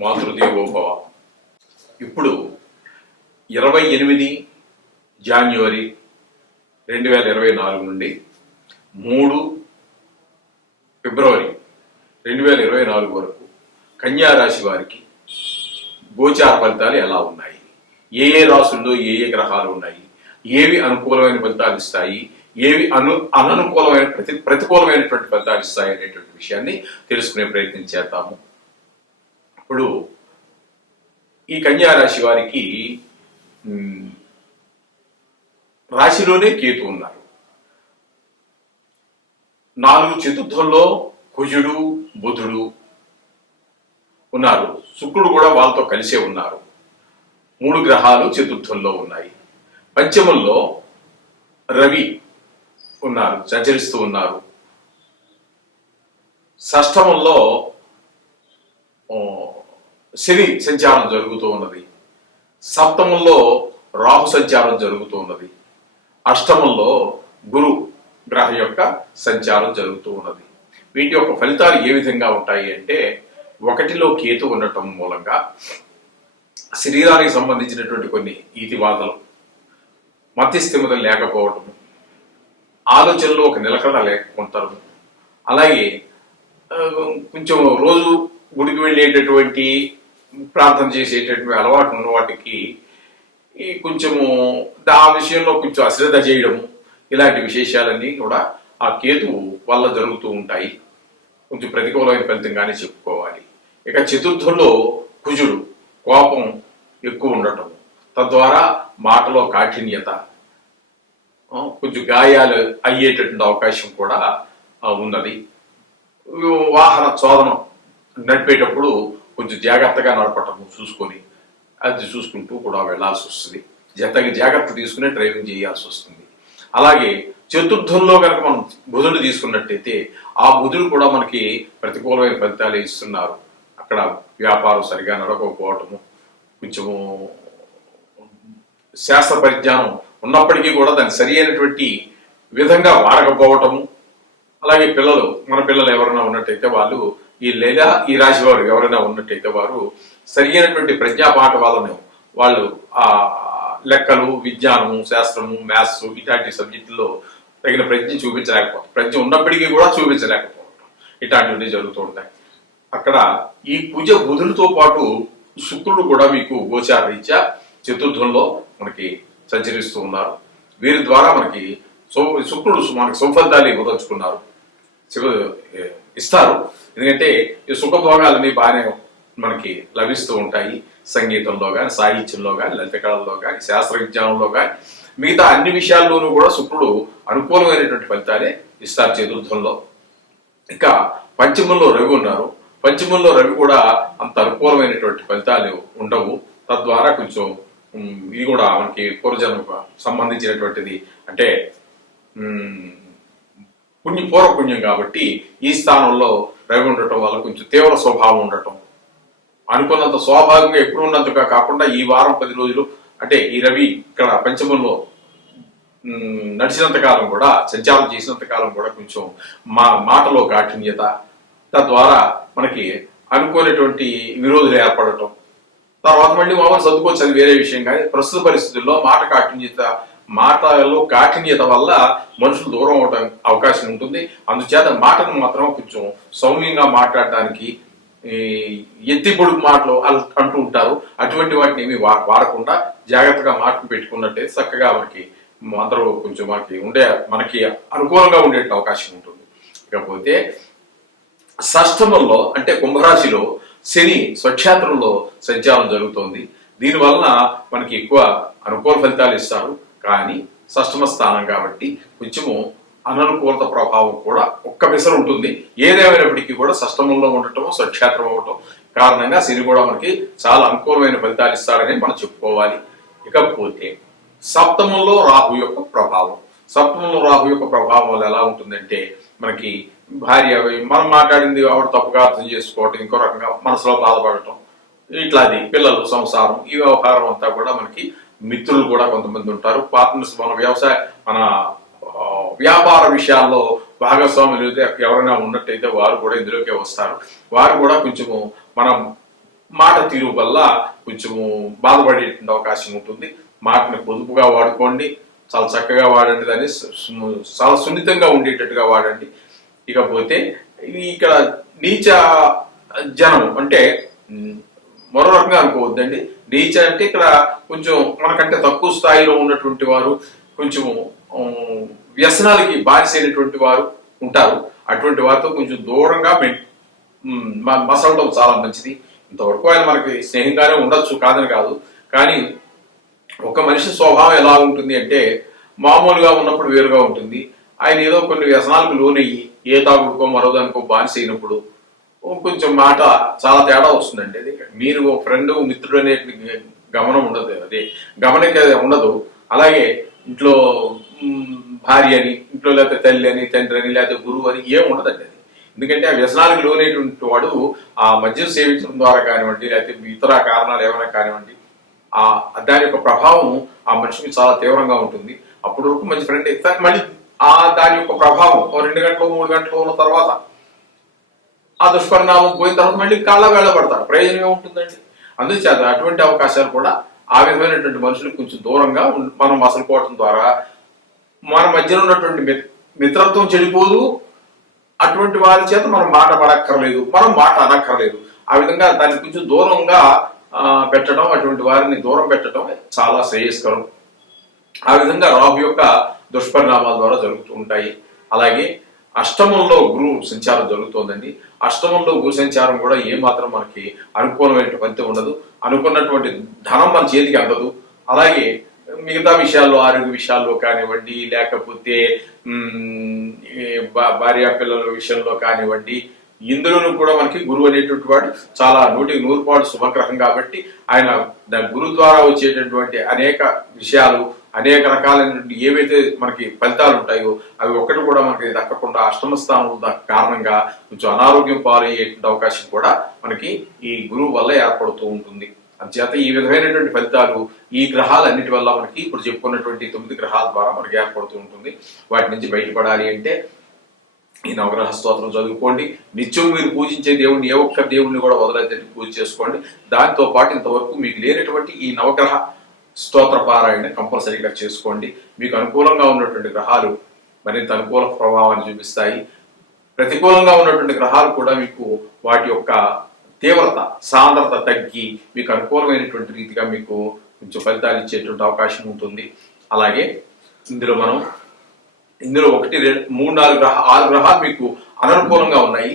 మాతృదేవోభవ. ఇప్పుడు 28 జాన్యువరి 2024 నుండి 3 ఫిబ్రవరి 2024 వరకు కన్యా రాశి వారికి గోచార ఫలితాలు ఎలా ఉన్నాయి, ఏ ఏ రాశుల్లో ఏ ఏ గ్రహాలు ఉన్నాయి, ఏవి అనుకూలమైన ఫలితాలు ఇస్తాయి, ఏవి అననుకూలమైన ప్రతికూలమైనటువంటి ఫలితాలు ఇస్తాయి అనేటువంటి విషయాన్ని తెలుసుకునే ప్రయత్నం చేద్దాము. ఇప్పుడు ఈ కన్యా రాశి వారికి రాశిలోనే కేతు ఉన్నారు. 4 చతుర్థంలో కుజుడు బుధుడు ఉన్నారు. శుక్రుడు కూడా వాళ్ళతో కలిసే ఉన్నారు. 3 గ్రహాలు చతుర్థంలో ఉన్నాయి. పంచమంలో రవి ఉన్నారు, సంచరిస్తూ ఉన్నారు. షష్టమంలో శని సంచారం జరుగుతూ ఉన్నది. సప్తమంలో రాహు సంచారం జరుగుతూ ఉన్నది. అష్టమంలో గురు గ్రహ యొక్క సంచారం జరుగుతూ ఉన్నది. వీటి యొక్క ఫలితాలు ఏ విధంగా ఉంటాయి అంటే, 1లో కేతు ఉండటం మూలంగా శరీరానికి సంబంధించినటువంటి కొన్ని ఈతివాదలు, మతిస్థిమితం లేకపోవటం, ఆలోచనలో ఒక నిలకడ లేకపోవటం, అలాగే కొంచెం రోజు గుడికి వెళ్ళేటటువంటి ప్రార్థన చేసేటటువంటి అలవాటు ఉన్న వాటికి కొంచెము ఆ విషయంలో కొంచెం అశ్రద్ధ చేయడము, ఇలాంటి విశేషాలన్నీ కూడా ఆ కేతువు వల్ల జరుగుతూ ఉంటాయి. కొంచెం ప్రతికూలమైన ఫలితంగానే చెప్పుకోవాలి. ఇక చతుర్థంలో కుజుడు కోపం ఎక్కువ ఉండటం, తద్వారా మాటలో కాఠిన్యత, కొంచెం గాయాలు అయ్యేటటువంటి అవకాశం కూడా ఉన్నది. వాహన చోదనం నడిపేటప్పుడు కొంచెం జాగ్రత్తగా నడపటము చూసుకొని, అది చూసుకుంటూ కూడా వెళ్లాల్సి వస్తుంది. జాగ్రత్త తీసుకుని డ్రైవింగ్ చేయాల్సి వస్తుంది. అలాగే చతుర్థంలో కనుక మనం బుధుడు తీసుకున్నట్టయితే, ఆ బుధుడు కూడా మనకి ప్రతికూలమైన ఫలితాలు ఇస్తున్నారు. అక్కడ వ్యాపారం సరిగా నడవకపోవటము, కొంచెము శాస్త్ర పరిజ్ఞానం ఉన్నప్పటికీ కూడా దాన్ని సరి అయినటువంటి విధంగా వాడకపోవటము. అలాగే మన పిల్లలు ఎవరైనా ఉన్నట్టయితే వాళ్ళు లేదా ఈ రాశి వారు ఎవరైనా ఉన్నట్టయితే వారు సరి అయినటువంటి ప్రజ్ఞాపాఠ వాళ్ళు ఆ లెక్కలు, విజ్ఞానము, శాస్త్రము, మ్యాథ్స్ ఇట్లాంటి సబ్జెక్టుల్లో తగిన ప్రజ్ఞ చూపించలేకపోవడం, ప్రజ్ఞ ఉన్నప్పటికీ కూడా చూపించలేకపోవడం, ఇట్లాంటివన్నీ జరుగుతూ ఉంటాయి. అక్కడ ఈ కుజ బుధులతో పాటు శుక్రుడు కూడా మీకు గోచార రీత్యా చతుర్థంలో మనకి సంచరిస్తూ ఉన్నారు. వీరి ద్వారా మనకి శుక్రుడు మనకి సౌఫలితాలు ఇవ్వదలుచుకున్నారు, ఇస్తారు. ఎందుకంటే ఈ సుఖభోగాలన్నీ బాగానే మనకి లభిస్తూ ఉంటాయి. సంగీతంలో కానీ, సాహిత్యంలో కానీ, లలిత కళల్లో కానీ, శాస్త్ర విజ్ఞానంలో కానీ, మిగతా అన్ని విషయాల్లోనూ కూడా శుక్రుడు అనుకూలమైనటువంటి ఫలితాలే ఇస్తారు చతుర్థంలో. ఇంకా పంచమంలో రవి ఉన్నారు. పంచమంలో రవి కూడా అంత అనుకూలమైనటువంటి ఫలితాలు ఉండవు. తద్వారా కొంచెం ఇది కూడా మనకి పూర్వజన్మకు సంబంధించినటువంటిది, అంటే పూర్వపుణ్యం కాబట్టి ఈ స్థానంలో రవి ఉండటం వల్ల కొంచెం తీవ్ర స్వభావం ఉండటం, అనుకున్నంత స్వాభావికంగా ఎప్పుడు ఉన్నంతగా కాకుండా ఈ వారం 10 రోజులు, అంటే ఈ రవి ఇక్కడ పంచమంలో నడిచినంత కాలం కూడా, సంచారం చేసినంత కాలం కూడా కొంచెం మాటలో కాఠిన్యత, తద్వారా మనకి అనుకోనటువంటి విరోధులు ఏర్పడటం. తర్వాత మళ్ళీ మామూలు చదువుకోవచ్చు, అది వేరే విషయం. కానీ ప్రస్తుత పరిస్థితుల్లో మాటలో కాఠిన్యత వల్ల మనుషులు దూరం అవడం అవకాశం ఉంటుంది. అందుచేత మాటను మాత్రం కొంచెం సౌమ్యంగా మాట్లాడడానికి, ఎత్తి పొడుగు మాటలు అంటూ ఉంటారు, అటువంటి వాటిని ఏమి వాడకుండా జాగ్రత్తగా మాటలు పెట్టుకున్నట్టయితే చక్కగా అందరూ కొంచెం మనకి అనుకూలంగా ఉండే అవకాశం ఉంటుంది. ఇకపోతే షష్టమంలో అంటే కుంభరాశిలో శని స్వక్షేత్రంలో సంచారం జరుగుతోంది. దీనివలన మనకి ఎక్కువ అనుకూల ఫలితాలు ఇస్తారు. కానీ షష్టమ స్థానం కాబట్టి కొంచెము అననుకూలత ప్రభావం కూడా ఒక్క పిసరు ఉంటుంది. ఏదేమైనప్పటికీ కూడా షష్టమంలో ఉండటం, స్వక్షేత్రం అవ్వటం కారణంగా శని కూడా మనకి చాలా అనుకూలమైన ఫలితాలు ఇస్తారని మనం చెప్పుకోవాలి. ఇకపోతే సప్తమంలో రాహు యొక్క ప్రభావం. సప్తమంలో రాహు యొక్క ప్రభావం వల్ల ఎలా ఉంటుందంటే, మనకి భార్య మనం మాట్లాడింది ఆవిడ తప్పుగా అర్థం చేసుకోవటం, ఇంకో రకంగా మనసులో బాధపడటం, ఇట్లాది పిల్లలు, సంసారం, ఈ వ్యవహారం అంతా కూడా మనకి మిత్రులు కూడా కొంతమంది ఉంటారు. పార్ట్నర్స్, మన వ్యాపార విషయాల్లో భాగస్వాములు ఎవరైనా ఉన్నట్టయితే వారు కూడా ఇందులోకే వస్తారు. వారు కూడా కొంచెము మనం మాట తీరు వల్ల కొంచెం బాధపడే అవకాశం ఉంటుంది. మాటని పొదుపుగా వాడుకోండి, చాలా చక్కగా వాడండి, దాన్ని చాలా సున్నితంగా ఉండేటట్టుగా వాడండి. ఇకపోతే ఇక్కడ నీచ జనం అంటే మరో రకంగా అనుకోవద్దండి. నీచ అంటే ఇక్కడ కొంచెం మనకంటే తక్కువ స్థాయిలో ఉన్నటువంటి వారు, కొంచెం వ్యసనాలకి బానిసైనటువంటి వారు ఉంటారు. అటువంటి వారితో కొంచెం దూరంగా మసలడం చాలా మంచిది. ఇంతవరకు ఆయన మనకి స్నేహంగానే ఉండొచ్చు, కాదని కాదు. కానీ ఒక మనిషి స్వభావం ఎలా ఉంటుంది అంటే మామూలుగా ఉన్నప్పుడు వేరుగా ఉంటుంది. ఆయన ఏదో కొన్ని వ్యసనాలకు లోనయ్యి ఏ తాగుడుకో మరోదానికో బానిస అయినప్పుడు కొంచెం మాట చాలా తేడా వస్తుందండి. అది మీరు ఒక ఫ్రెండ్ మిత్రుడు అనే గమనం ఉండదు, అదే గమనిక ఉండదు. అలాగే ఇంట్లో భార్య అని, ఇంట్లో లేకపోతే తల్లి అని, తండ్రి అని, లేకపోతే గురువు అని ఏం ఉండదండి అది. ఎందుకంటే ఆ వ్యసనాలకు లోనేటువంటి వాడు ఆ మద్యం సేవించడం ద్వారా కానివ్వండి, లేకపోతే ఇతర కారణాలు ఏమైనా కానివ్వండి, దాని యొక్క ప్రభావం ఆ మనిషికి చాలా తీవ్రంగా ఉంటుంది. అప్పుడు వరకు మంచి ఫ్రెండ్ అయితే మళ్ళీ దాని యొక్క ప్రభావం 2 గంటలు 3 గంటలు ఉన్న తర్వాత ఆ దుష్పరిణామం పోయిన తర్వాత మళ్ళీ కాళ్ళ వేళ పడతారు. ప్రయోజనం ఏముంటుందండి? అందుచేత అటువంటి అవకాశాలు కూడా ఆ విధమైనటువంటి మనుషులకు కొంచెం దూరంగా మనం మసలుకోవటం ద్వారా మన మధ్యలో ఉన్నటువంటి మిత్రత్వం చెడిపోదు. అటువంటి వారి చేత మనం మాట పడక్కర్లేదు, మనం మాట అనక్కర్లేదు. ఆ విధంగా దాన్ని కొంచెం దూరంగా పెట్టడం, అటువంటి వారిని దూరం పెట్టడం చాలా శ్రేయస్కరం. ఆ విధంగా రాహు యొక్క దుష్పరిణామాల ద్వారా జరుగుతూ ఉంటాయి. అలాగే అష్టమంలో గురు సంచారం జరుగుతోందండి. అష్టమంలో గురు సంచారం కూడా ఏమాత్రం మనకి అనుకూలమైన ఫలితం ఉండదు. అనుకున్నటువంటి ధనం మన చేతికి అందదు. అలాగే మిగతా విషయాల్లో, ఆరోగ్య విషయాల్లో కానివ్వండి, లేకపోతే భార్య పిల్లల విషయంలో కానివ్వండి, ఇందులోనూ కూడా మనకి గురువు అనేటువంటి వాడు చాలా 100% శుభగ్రహం కాబట్టి ఆయన గురు ద్వారా వచ్చేటటువంటి అనేక విషయాలు, అనేక రకాలైనటువంటి ఏవైతే మనకి ఫలితాలు ఉంటాయో అవి ఒక్కటి కూడా మనకి దక్కకుండా అష్టమ స్థానం కారణంగా కొంచెం అనారోగ్యం పాలయ్యేటువంటి అవకాశం కూడా మనకి ఈ గురువు వల్ల ఏర్పడుతూ ఉంటుంది. అందుచేత ఈ విధమైనటువంటి ఫలితాలు ఈ గ్రహాలన్నిటి వల్ల మనకి ఇప్పుడు చెప్పుకున్నటువంటి 9 గ్రహాల ద్వారా మనకి ఏర్పడుతూ ఉంటుంది. వాటి నుంచి బయటపడాలి అంటే ఈ నవగ్రహ స్తోత్రం చదువుకోండి. నిత్యం మీరు పూజించే దేవుడిని ఏ ఒక్క దేవుడిని కూడా వదలద్దని పూజ చేసుకోండి. దాంతో పాటు ఇంతవరకు మీకు లేనటువంటి ఈ నవగ్రహ స్తోత్ర పారాయణ కంపల్సరీగా చేసుకోండి. మీకు అనుకూలంగా ఉన్నటువంటి గ్రహాలు మరింత అనుకూల ప్రభావాన్ని చూపిస్తాయి. ప్రతికూలంగా ఉన్నటువంటి గ్రహాలు కూడా మీకు వాటి యొక్క తీవ్రత, సాంద్రత తగ్గి మీకు అనుకూలమైనటువంటి రీతిగా మీకు కొంచెం ఫలితాలు ఇచ్చేటువంటి అవకాశం ఉంటుంది. అలాగే ఇందులో 1, 2, 3, 4 6 గ్రహాలు మీకు అననుకూలంగా ఉన్నాయి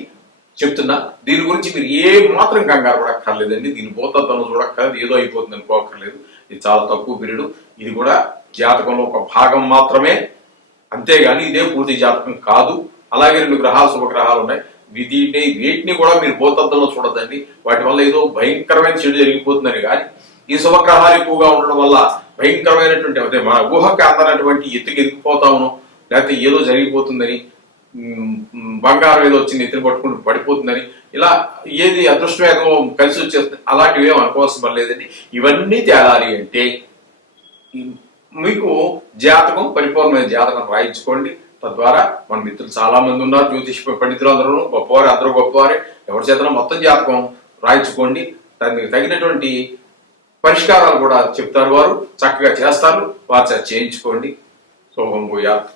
చెప్తున్నా. దీని గురించి మీరు ఏ మాత్రం కంగారు పడక్కర్లేదండి. దీని భూతత్వం చూడక్కర్లేదు, ఏదో అయిపోతుంది అనుకోక్కర్లేదు. ఇది చాలా తక్కువ పీరియడ్. ఇది కూడా జాతకంలో ఒక భాగం మాత్రమే, అంతేగాని ఇదే పూర్తి జాతకం కాదు. అలాగే 2 గ్రహాలు శుభగ్రహాలు ఉన్నాయి. వీటిని కూడా మీరు భూతత్వంలో చూడదండి. వాటి వల్ల ఏదో భయంకరమైన చెడు జరిగిపోతుందని కానీ, ఈ శుభగ్రహాలు ఎక్కువగా ఉండడం వల్ల భయంకరమైనటువంటి అదే మన ఊహకి అందనటువంటి ఎదిగిపోతామును, లేకపోతే ఏదో జరిగిపోతుందని, బంగారం ఏదో వచ్చి నెత్తిని పట్టుకుంటూ పడిపోతుందని, ఇలా ఏది అదృష్టం ఏదో కలిసి వచ్చేస్తుంది అలాంటివి ఏం అనుకోవాల్సిన లేదండి. ఇవన్నీ తేలాలి అంటే మీకు జాతకం, పరిపూర్ణమైన జాతకం రాయించుకోండి. తద్వారా మన మిత్రులు చాలా మంది ఉన్నారు, జ్యోతిష్ పండితులు అందరూ గొప్పవారే, అందరూ గొప్పవారే. ఎవరి చేతన మొత్తం జాతకం రాయించుకోండి. దానికి తగినటువంటి పరిష్కారాలు కూడా చెప్తారు, వారు చక్కగా చేస్తారు. వారి చేత చేయించుకోండి. శుభం భూయాత్.